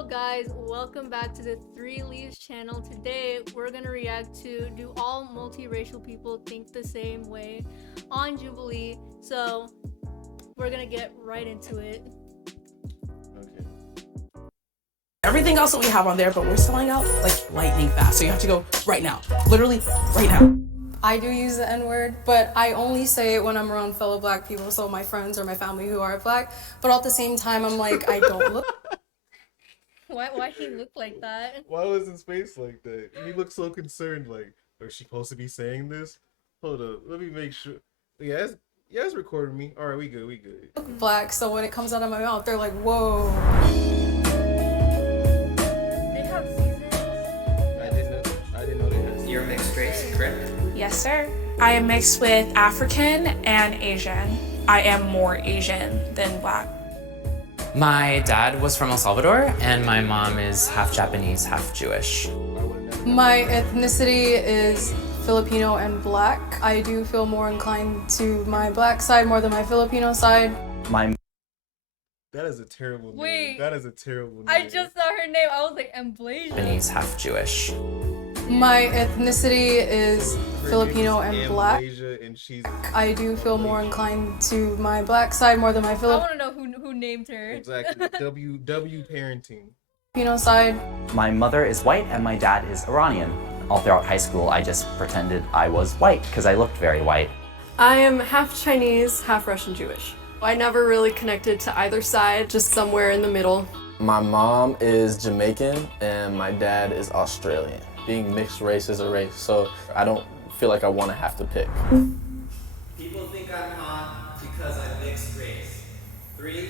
Hello guys, welcome back to the Three Leaves channel. Today we're gonna react to Do All Multiracial People Think the Same Way on Jubilee. So we're gonna get right into it. Okay. Everything else that we have on there, but we're selling out like lightning fast. So you have to go right now, literally right now. I do use the N-word, but I only say it when I'm around fellow black people, so my friends or my family who are black. But at the same time, I'm like, I don't look. Why he look like that? Why was his face like that? He looked so concerned. Like, is she supposed to be saying this? Hold up, let me make sure. Yeah, it's recording me. All right, we good. Black, so when it comes out of my mouth, they're like, whoa. They have seasons. I didn't know they had. You're mixed race, correct? Yes, sir. I am mixed with African and Asian. I am more Asian than black. My dad was from El Salvador, and my mom is half Japanese, half Jewish. My ethnicity is Filipino and black. I do feel more inclined to my black side more than my Filipino side. That is a terrible name. Wait. That is a terrible name. I just saw her name. I was like, Amblasia. Japanese, half Jewish. My ethnicity is Filipino and black. Malaysia, and she's I do feel more inclined to my black side more than my I want to know who named her. exactly W parenting. Filipino side. My mother is white and my dad is Iranian. All throughout high school, I just pretended I was white because I looked very white. I am half Chinese, half Russian Jewish. I never really connected to either side, just somewhere in the middle. My mom is Jamaican and my dad is Australian. Being mixed race is a race, so I don't feel like I want to have to pick. People think I'm hot because I'm mixed race. 3,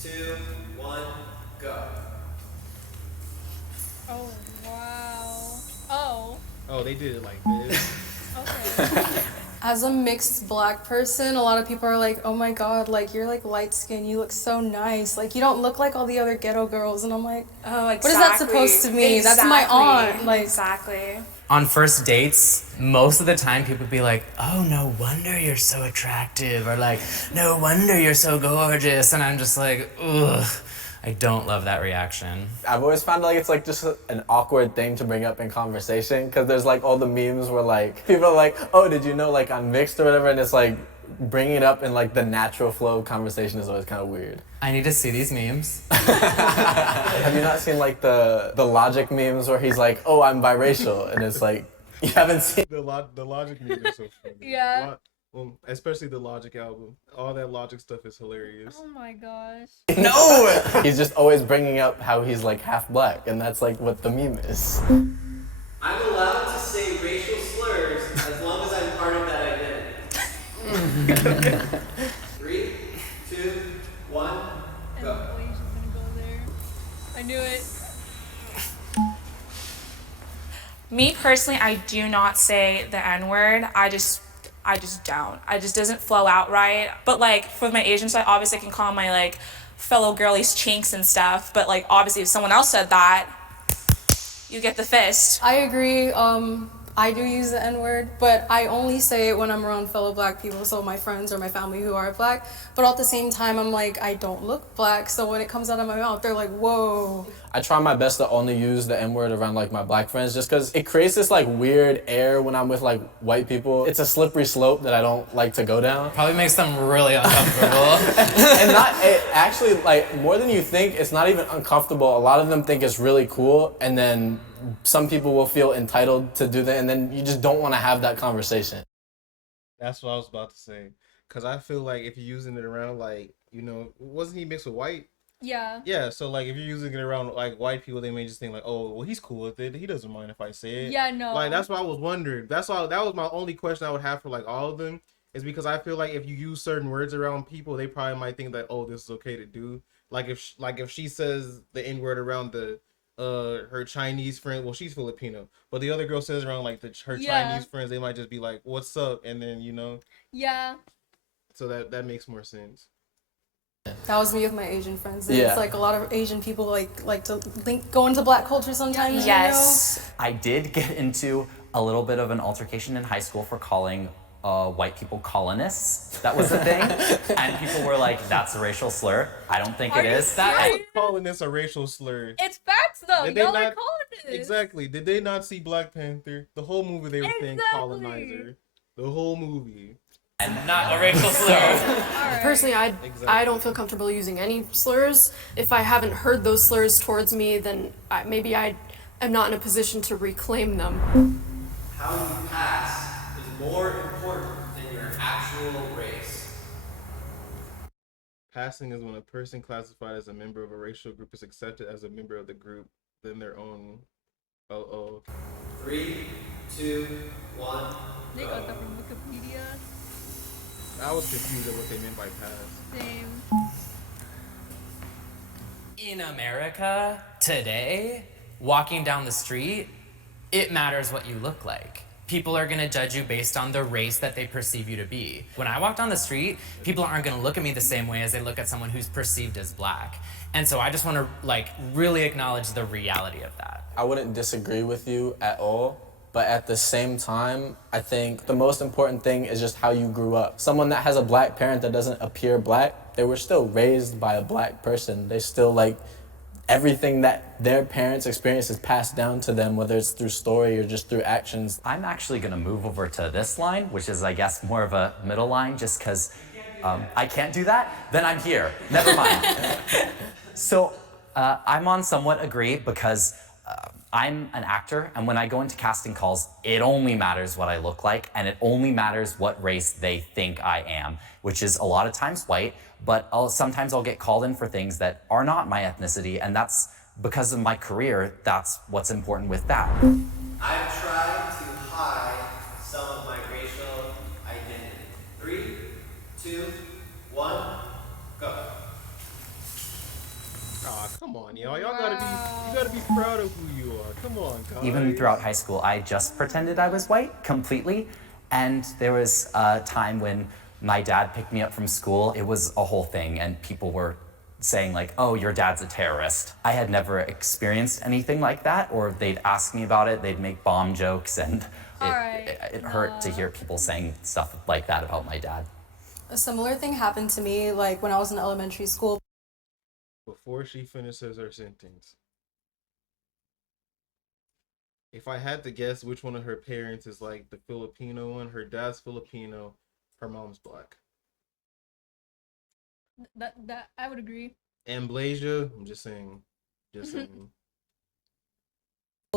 2, 1, go. Oh wow. Oh, they did it like this. Okay. As a mixed black person, a lot of people are like, oh my god, like you're like light skinned, you look so nice. Like you don't look like all the other ghetto girls. And I'm like, Oh, exactly. what is that supposed to mean? That's my aunt. Like, Exactly. On first dates, most of the time people would be like, oh, no wonder you're so attractive, or like, no wonder you're so gorgeous, and I'm just like, ugh. I don't love that reaction. I've always found like it's like just an awkward thing to bring up in conversation because there's like all the memes where like people are like, oh, did you know like I'm mixed or whatever, and it's like bringing it up in like the natural flow of conversation is always kind of weird. I need to see these memes. Have you not seen like the Logic memes where he's like, oh, I'm biracial, and it's like you haven't seen The Logic memes are so funny. Yeah. Well, especially the Logic album. All that Logic stuff is hilarious. Oh my gosh. No! He's just always bringing up how he's like half black, and that's like what the meme is. I'm allowed to say racial slurs as long as I'm part of that identity. 3, 2, 1, And go. Amblasia's gonna go there. I knew it. Me personally, I do not say the N-word. I just don't. It just doesn't flow out right. But like for my Asian side, obviously I can call my like fellow girlies chinks and stuff. But like obviously if someone else said that, you get the fist. I agree. I do use the N-word, but I only say it when I'm around fellow black people, so my friends or my family who are black. But at the same time, I'm like, I don't look black, so when it comes out of my mouth, they're like, whoa. I try my best to only use the N-word around like my black friends just because it creates this like weird air when I'm with like white people. It's a slippery slope that I don't like to go down. Probably makes them really uncomfortable. And it actually, like, more than you think, it's not even uncomfortable. A lot of them think it's really cool, and then some people will feel entitled to do that, and then you just don't want to have that conversation. That's what I was about to say. Because I feel like if you're using it around, like, you know, wasn't he mixed with white? Yeah. Yeah, so, like, if you're using it around, like, white people, they may just think, like, oh, well, he's cool with it. He doesn't mind if I say it. Yeah, no. Like, that's what I was wondering. That was my only question I would have for, like, all of them. Is because I feel like if you use certain words around people, they probably might think that, oh, this is okay to do. Like, if she says the N-word around her Chinese friend, well, she's Filipino, but the other girl says around like her Chinese friends, they might just be like, "What's up?" And then Yeah. So that makes more sense. That was me with my Asian friends. Yeah. It's like a lot of Asian people like to go into black culture sometimes. Yes. I did get into a little bit of an altercation in high school for calling white people colonists. That was a thing. And people were like, that's a racial slur. I don't think it is. That calling this a racial slur. It's facts though. Did they Y'all are not- calling this. Exactly. Did they not see Black Panther? The whole movie they were saying colonizer. The whole movie. And not a racial slur. Personally, I don't feel comfortable using any slurs. If I haven't heard those slurs towards me, then maybe I am not in a position to reclaim them. How you pass is more important than your actual race. Passing is when a person classified as a member of a racial group is accepted as a member of the group than their own. Oh. 3, 2, 1. They got that from Wikipedia. I was confused at what they meant by pass. Same. In America today, walking down the street, it matters what you look like. People are gonna judge you based on the race that they perceive you to be. When I walk down the street, people aren't gonna look at me the same way as they look at someone who's perceived as black. And so I just wanna really acknowledge the reality of that. I wouldn't disagree with you at all, but at the same time, I think the most important thing is just how you grew up. Someone that has a black parent that doesn't appear black, they were still raised by a black person. They still everything that their parents' experience is passed down to them, whether it's through story or just through actions. I'm actually gonna move over to this line, which is, I guess, more of a middle line, just because I can't do that. Then I'm here. Never mind. So I'm on somewhat agree because I'm an actor, and when I go into casting calls, it only matters what I look like, and it only matters what race they think I am, which is a lot of times white, but sometimes I'll get called in for things that are not my ethnicity, and that's because of my career. That's what's important with that. I've tried to hide some of my racial identity. 3, 2, 1, go. Aw, come on, y'all. You gotta be proud of who you are. Come on, guys. Even throughout high school, I just pretended I was white completely. And there was a time when my dad picked me up from school. It was a whole thing, and people were saying oh, your dad's a terrorist. I had never experienced anything like that, or they'd ask me about it, they'd make bomb jokes, and it hurt to hear people saying stuff like that about my dad. A similar thing happened to me when I was in elementary school. Before she finishes her sentence, if I had to guess which one of her parents is the Filipino one, her dad's Filipino, her mom's black. That I would agree. Amblasia, I'm just saying.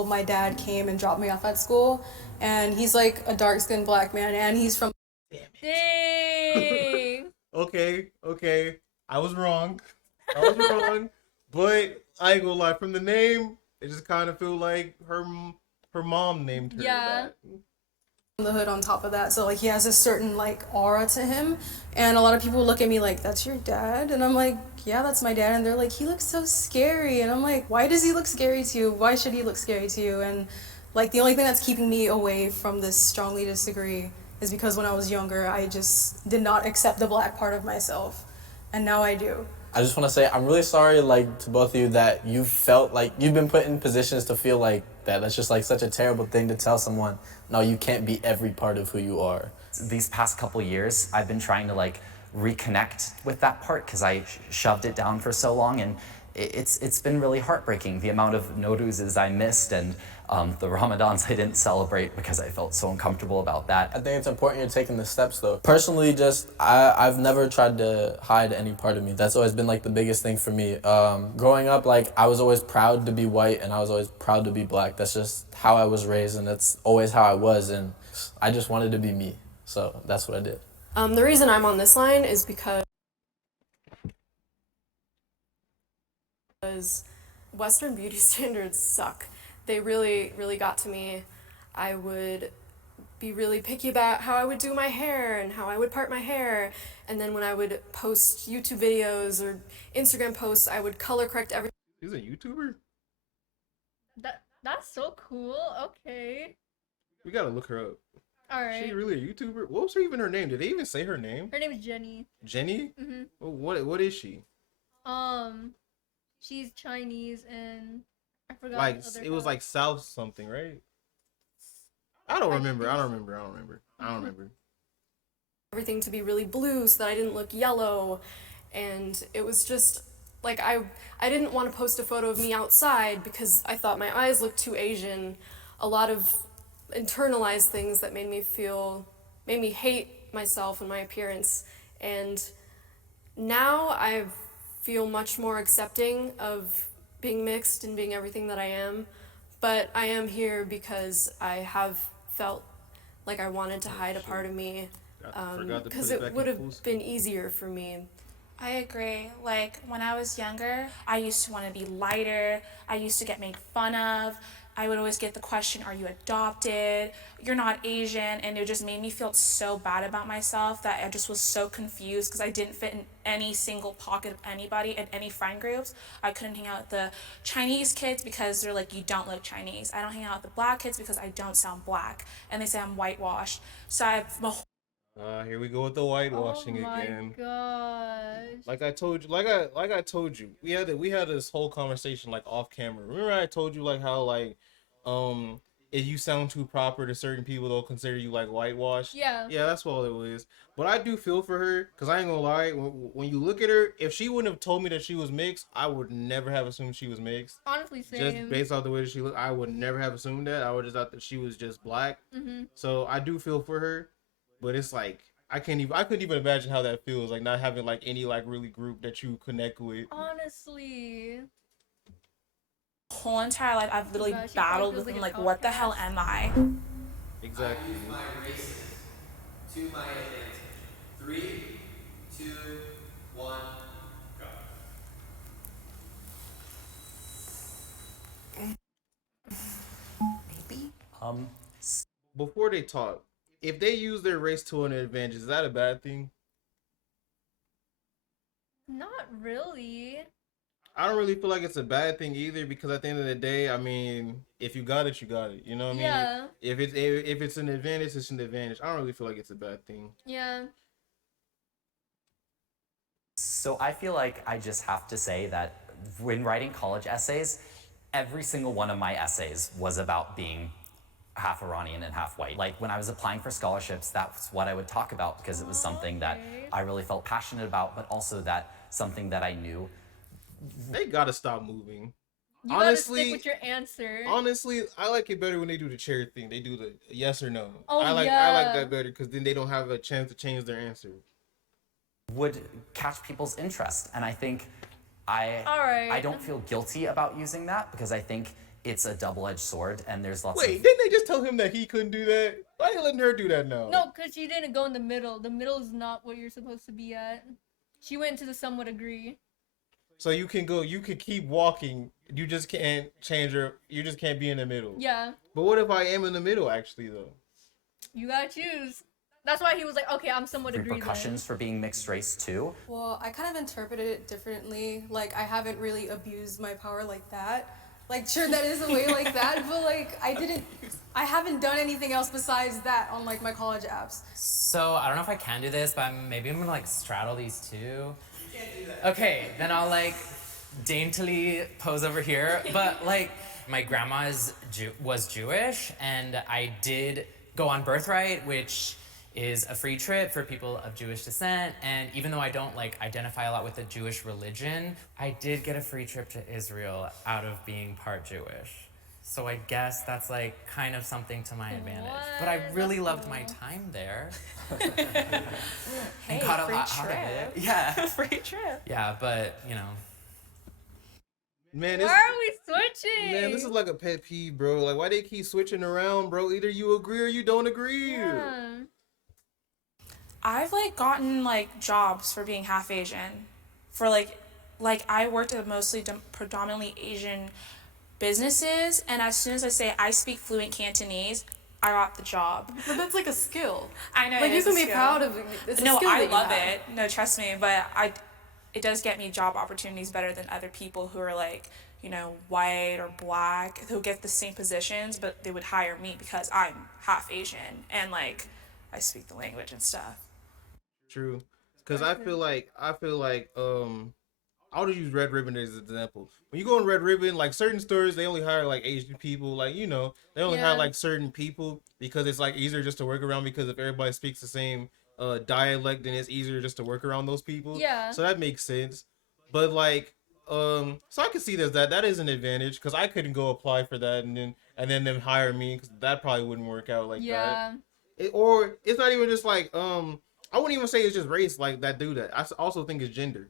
My dad came and dropped me off at school, and he's a dark-skinned black man, and he's from. Dang. Okay. I was wrong, but I ain't gonna lie. From the name, it just kind of feel like her mom named her that. The hood on top of that, so he has a certain aura to him, and a lot of people look at me that's your dad, and I'm yeah, that's my dad, and they're he looks so scary, and I'm why does he look scary to you? Why should he look scary to you? And the only thing that's keeping me away from this strongly disagree is because when I was younger, I just did not accept the black part of myself, and now I do. I just want to say I'm really sorry to both of you that you felt you've been put in positions to feel that. That's just such a terrible thing to tell someone. No, you can't be every part of who you are. These past couple years, I've been trying to reconnect with that part because I shoved it down for so long, and it's been really heartbreaking, the amount of Nowruzes I missed and the Ramadans I didn't celebrate because I felt so uncomfortable about that. I think it's important you're taking the steps though. Personally, I've never tried to hide any part of me. That's always been the biggest thing for me. Growing up, I was always proud to be white and I was always proud to be black. That's just how I was raised, and that's always how I was, and I just wanted to be me. So that's what I did. The reason I'm on this line is because Western beauty standards suck. They really, really got to me. I would be really picky about how I would do my hair and how I would part my hair. And then when I would post YouTube videos or Instagram posts, I would color correct everything. She's a YouTuber? That's so cool. Okay. We gotta look her up. All right. Is she really a YouTuber? What was even her name? Did they even say her name? Her name is Jenny. Jenny? Mhm. Well, what is she? She's Chinese, and I forgot. It was South something, right? I don't remember. everything to be really blue so that I didn't look yellow. And it was just like I didn't want to post a photo of me outside because I thought my eyes looked too Asian. A lot of internalized things that made me hate myself and my appearance. And now I feel much more accepting of being mixed and being everything that I am. But I am here because I have felt like I wanted to hide a part of me, because it would have been easier for me. I agree. Like when I was younger, I used to want to be lighter. I used to get made fun of. I would always get the question, are you adopted? You're not Asian. And it just made me feel so bad about myself that I just was so confused because I didn't fit in any single pocket of anybody in any friend groups. I couldn't hang out with the Chinese kids because they're like, you don't look Chinese. I don't hang out with the black kids because I don't sound black. And they say I'm whitewashed. So I'm a Here we go with the whitewashing again. Oh my gosh. Like I told you, I told you, we had this whole conversation like off camera. Remember I told you like how like, if you sound too proper to certain people, they'll consider you like whitewashed. Yeah. Yeah, that's all it was. But I do feel for her, cause I ain't gonna lie. When you look at her, if she wouldn't have told me that she was mixed, I would never have assumed she was mixed. Honestly, same. Just based off the way that she looked, I would never have assumed that. I would just thought that she was just black. Mm-hmm. So I do feel for her, but it's like I couldn't even imagine how that feels, like not having like any like really group that you connect with. Honestly. whole entire life I've literally Gosh, she battled feels with like like an what the hell outcast. am I? Exactly. I use my races to my advantage. 3, 2, 1, go. Maybe. Before they talk, if they use their race to an advantage, is that a bad thing? Not really. I don't really feel like it's a bad thing either, because at the end of the day, I mean, if you got it, you got it. You know what I mean? Yeah. If it's an advantage, it's an advantage. I don't really feel like it's a bad thing. Yeah. So I feel like I just have to say that when writing college essays, every single one of my essays was about being half Iranian and half white. Like when I was applying for scholarships, that's what I would talk about because it was something that I really felt passionate about, but also that something that I knew. They gotta stop moving. You Honestly, gotta stick with your answer. Honestly, I like it better when they do the chair thing. They do the yes or no. Oh, I like yeah. that better because then they don't have a chance to change their answer. Would catch people's interest, and I think Alright. I don't feel guilty about using that because I think it's a double-edged sword, and there's lots Wait, of. didn't they just tell him that he couldn't do that? Why are you letting her do that now? No, because she didn't go in the middle. The middle is not what you're supposed to be at. She went to the somewhat agree. So you can keep walking. You just can't change her. You just can't be in the middle. Yeah. But what if I am in the middle actually though? You gotta choose. That's why he was like, okay, I'm somewhat agree then. Repercussions for being mixed race too. Well, I kind of interpreted it differently. Like, I haven't really abused my power like that. Like, sure, that is a way like that, but like, I haven't done anything else besides that on like my college apps. So I don't know if I can do this, but maybe I'm gonna like straddle these two. You can't do that. Okay, then I'll like daintily pose over here. But like, my grandma was Jewish, and I did go on Birthright, which is a free trip for people of Jewish descent. And even though I don't like identify a lot with the Jewish religion, I did get a free trip to Israel out of being part Jewish. So I guess that's like kind of something to my advantage. But I really loved my time there. Hey, got a free lot out of trip. it. Yeah. Free trip. Yeah, but you know. Man, Why are we switching? Man, this is like a pet peeve, bro. Like, why they keep switching around, bro? Either you agree or you don't agree. Yeah. I've like gotten like jobs for being half Asian, for like I worked at mostly predominantly Asian businesses, and as soon as I say I speak fluent Cantonese, I got the job. But that's like a skill. I know. Like, it you is can a be skill. proud of it. It's a No, skill I that you love have. it. No, trust me, but it does get me job opportunities better than other people who are like, you know, white or black, who get the same positions, but they would hire me because I'm half Asian and like I speak the language and stuff. True, because I feel like I'll just use Red Ribbon as an example. When you go on Red Ribbon, like certain stores, they only hire like Asian people. Like, you know, they only hire like certain people because it's like easier just to work around, because if everybody speaks the same dialect, then it's easier just to work around those people. Yeah. So that makes sense. But like, so I can see that is an advantage because I couldn't go apply for that and then them hire me because that probably wouldn't work out like that. Yeah. Or it's not even just like I wouldn't even say it's just race like that do that. I also think it's gender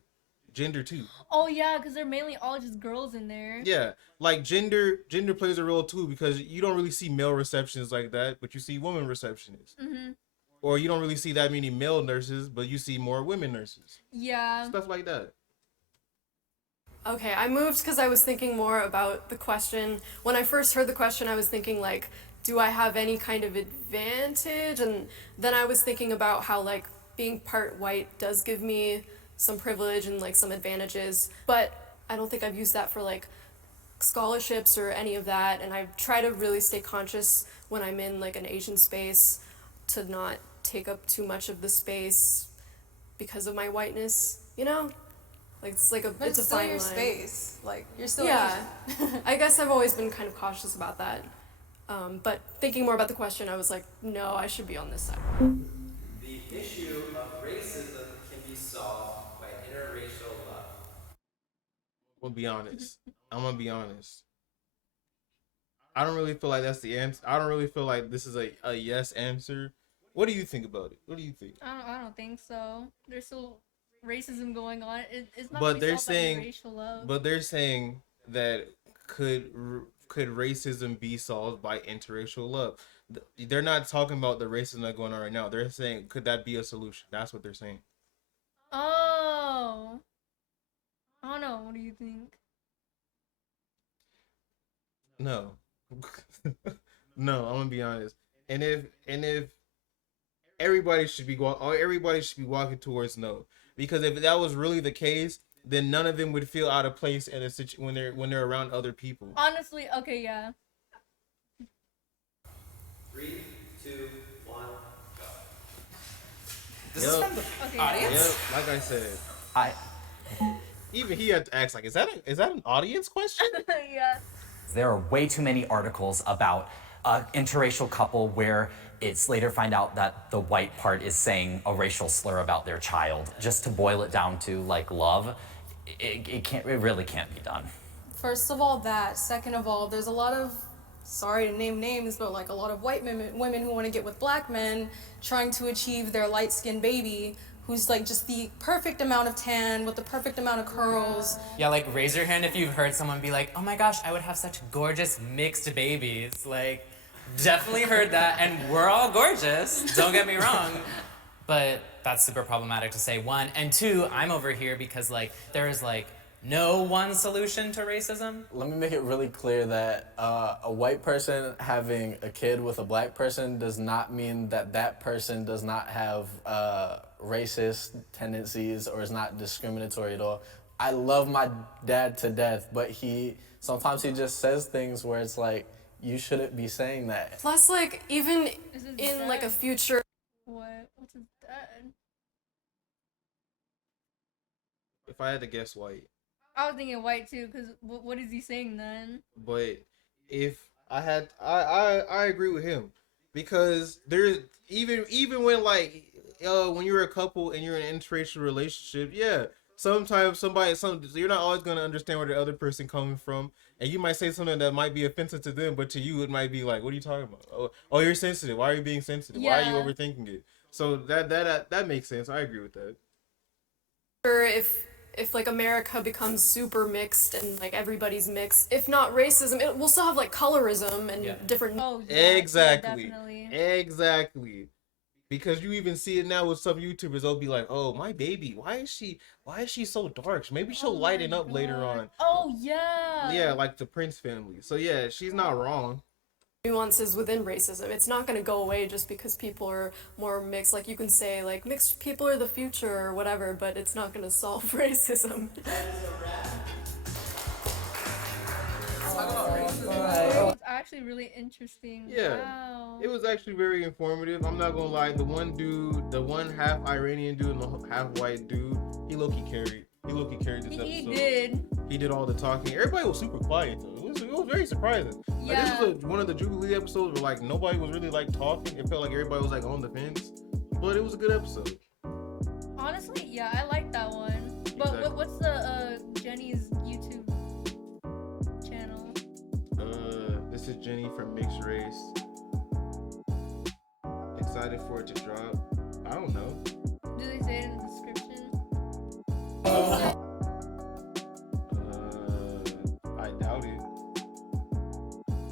too. Oh yeah, because they're mainly all just girls in there. Yeah, like gender plays a role too because you don't really see male receptionists like that, but you see women receptionists. Mhm. Or you don't really see that many male nurses, but you see more women nurses. Yeah. Stuff like that. Okay, I moved because I was thinking more about the question. When I first heard the question, I was thinking like, do I have any kind of advantage? And then I was thinking about how like being part white does give me some privilege and like some advantages, but I don't think I've used that for like scholarships or any of that. And I try to really stay conscious when I'm in like an Asian space to not take up too much of the space because of my whiteness, you know? Like it's like But it's a still fine your line. space. Like you're still Yeah. I guess I've always been kind of cautious about that. But thinking more about the question, I was like, no, I should be on this side. The issue of racism can be solved by interracial love. I'm gonna be honest. I don't really feel like that's the answer. I don't really feel like this is a yes answer. What do you think about it? What do you think? I don't think so. There's still racism going on. It's not. But gonna be they're solved by saying, racial love. but they're saying that could racism be solved by interracial love? They're not talking about the racism that's going on right now. They're saying could that be a solution? That's what they're saying. Oh. I don't know. What do you think? No. No, I'm gonna be honest. And if everybody should be walking towards no, because if that was really the case, then none of them would feel out of place in a when they're around other people. Honestly, okay, yeah. 3, 2, 1, go. This is from the Okay. audience? Yep, like I said, I even he had to ask like, is that an audience question? Yeah. There are way too many articles about an interracial couple where it's later find out that the white part is saying a racial slur about their child. Just to boil it down to like love, it really can't be done. First of all, that. Second of all, there's a lot of, sorry to name names, but like a lot of white women who want to get with black men trying to achieve their light-skinned baby who's like just the perfect amount of tan with the perfect amount of curls. Yeah, like raise your hand if you've heard someone be like, oh my gosh, I would have such gorgeous mixed babies. Like, definitely heard that, and we're all gorgeous, don't get me wrong. But that's super problematic to say, one. And two, I'm over here because like there is like no one solution to racism. Let me make it really clear that a white person having a kid with a black person does not mean that that person does not have racist tendencies or is not discriminatory at all. I love my dad to death, but sometimes he just says things where it's like, you shouldn't be saying that. Plus, like, even Is his in like a dad- future. What? What's his dad? If I had to guess, white. I was thinking white too, because what is he saying then? But if I had, I agree with him because there's even when like when you're a couple and you're in an interracial relationship, yeah, sometimes you're not always gonna understand where the other person coming from, and you might say something that might be offensive to them, but to you it might be like, what are you talking about? Oh, you're sensitive. Why are you being sensitive? Why are you Yeah. overthinking it? So that makes sense. I agree with that. If like America becomes super mixed and like everybody's mixed, if not racism, we'll still have like colorism and different. Oh, yeah, Exactly. Yeah, definitely. Exactly. Because you even see it now with some YouTubers, they'll be like, "Oh, my baby, why is she so dark? Maybe she'll Oh lighten my up later God. on." Oh yeah. Yeah, like the Prince family. So yeah, she's not wrong. Nuances within racism. It's not going to go away just because people are more mixed. Like you can say like mixed people are the future or whatever, but it's not going to solve racism. It was actually really interesting. Yeah. Wow. It was actually very informative. I'm not gonna lie. The one half Iranian dude and the half white dude, he low-key carried. He low-key carried this He episode. did. He did all the talking. Everybody was super quiet though. It was very surprising. Like, Yeah. this was one of the Jubilee episodes where like nobody was really like talking. It felt like everybody was like on the fence. but it was a good episode. Honestly, yeah, I like that one. But Exactly. what's the Jenny's YouTube channel? This is Jenny from Mixed Race. Excited for it to drop. I don't know. Do they say it in the description? I doubt it.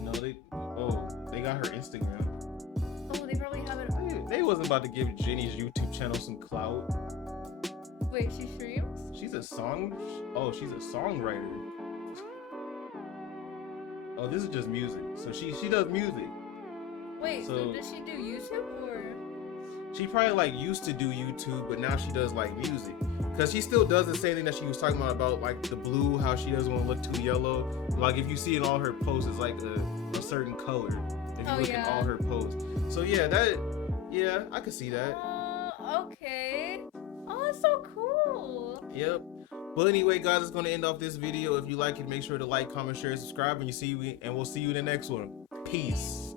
No, they got her Instagram. Oh, they probably have it. They wasn't about to give Jenny's YouTube channel some clout. Wait, she streams? She's a songwriter. Oh, this is just music. So she does music. Wait, so So- does she do YouTube or? She probably like used to do YouTube, but now she does like music. Cause she still does the same thing that she was talking about like the blue, how she doesn't want to look too yellow. Like if you see in all her posts, it's like a certain color. If you Oh, look yeah. at all her posts. So yeah, I could see that. Okay. Oh, that's so cool. Yep. But anyway, guys, it's gonna end off this video. If you like it, make sure to like, comment, share, subscribe, and we'll see you in the next one. Peace.